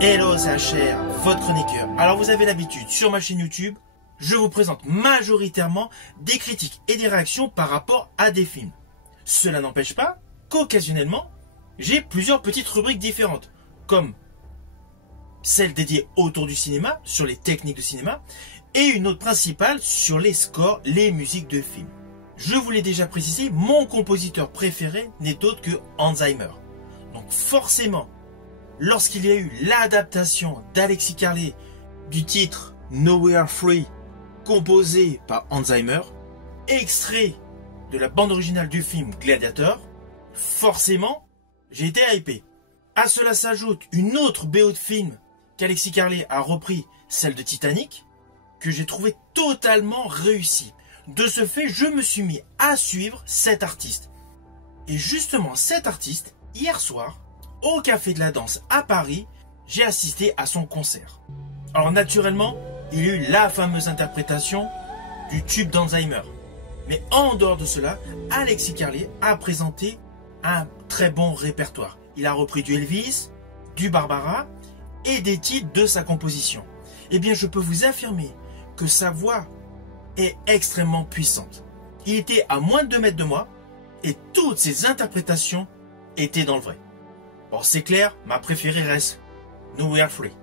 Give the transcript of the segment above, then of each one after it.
Hello, c'est HR, votre chroniqueur. Alors vous avez l'habitude, sur ma chaîne YouTube, je vous présente majoritairement des critiques et des réactions par rapport à des films. Cela n'empêche pas qu'occasionnellement, j'ai plusieurs petites rubriques différentes, comme celle dédiée autour du cinéma, sur les techniques de cinéma, et une autre principale sur les scores, les musiques de films. Je vous l'ai déjà précisé, mon compositeur préféré n'est autre que Hans Zimmer. Donc forcément, lorsqu'il y a eu l'adaptation d'Alexis Carlier du titre Nowhere Free, composé par Hans Zimmer, extrait de la bande originale du film Gladiator, forcément, j'ai été hypé. À cela s'ajoute une autre BO de film qu'Alexis Carlier a repris, celle de Titanic, que j'ai trouvé totalement réussie. De ce fait, je me suis mis à suivre cet artiste. Et justement, cet artiste, hier soir, au Café de la Danse à Paris, j'ai assisté à son concert. Alors naturellement, il y a eu la fameuse interprétation du tube d'Hans Zimmer. Mais en dehors de cela, Alexis Carlier a présenté un très bon répertoire. Il a repris du Elvis, du Barbara et des titres de sa composition. Eh bien, je peux vous affirmer que sa voix est extrêmement puissante. Il était à moins de 2 mètres de moi et toutes ses interprétations étaient dans le vrai. Bon, c'est clair, ma préférée reste Nowhere Free.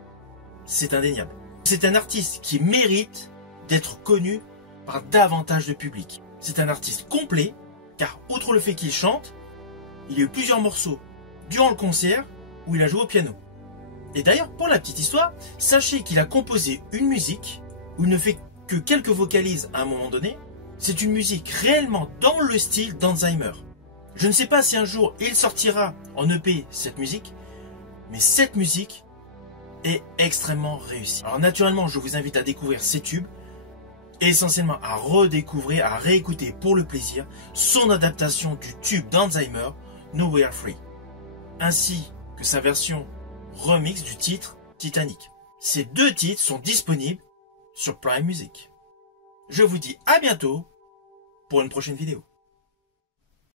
C'est indéniable. C'est un artiste qui mérite d'être connu par davantage de public. C'est un artiste complet, car outre le fait qu'il chante, il y a eu plusieurs morceaux durant le concert où il a joué au piano. Et d'ailleurs, pour la petite histoire, sachez qu'il a composé une musique où il ne fait que quelques vocalises à un moment donné. C'est une musique réellement dans le style d'Hans Zimmer. Je ne sais pas si un jour il sortira en EP cette musique, mais cette musique est extrêmement réussie. Alors naturellement, je vous invite à découvrir ces tubes, et essentiellement à redécouvrir, à réécouter pour le plaisir son adaptation du tube d'Hans Zimmer, Nowhere Free, ainsi que sa version remix du titre Titanic. Ces 2 titres sont disponibles sur Prime Music. Je vous dis à bientôt pour une prochaine vidéo.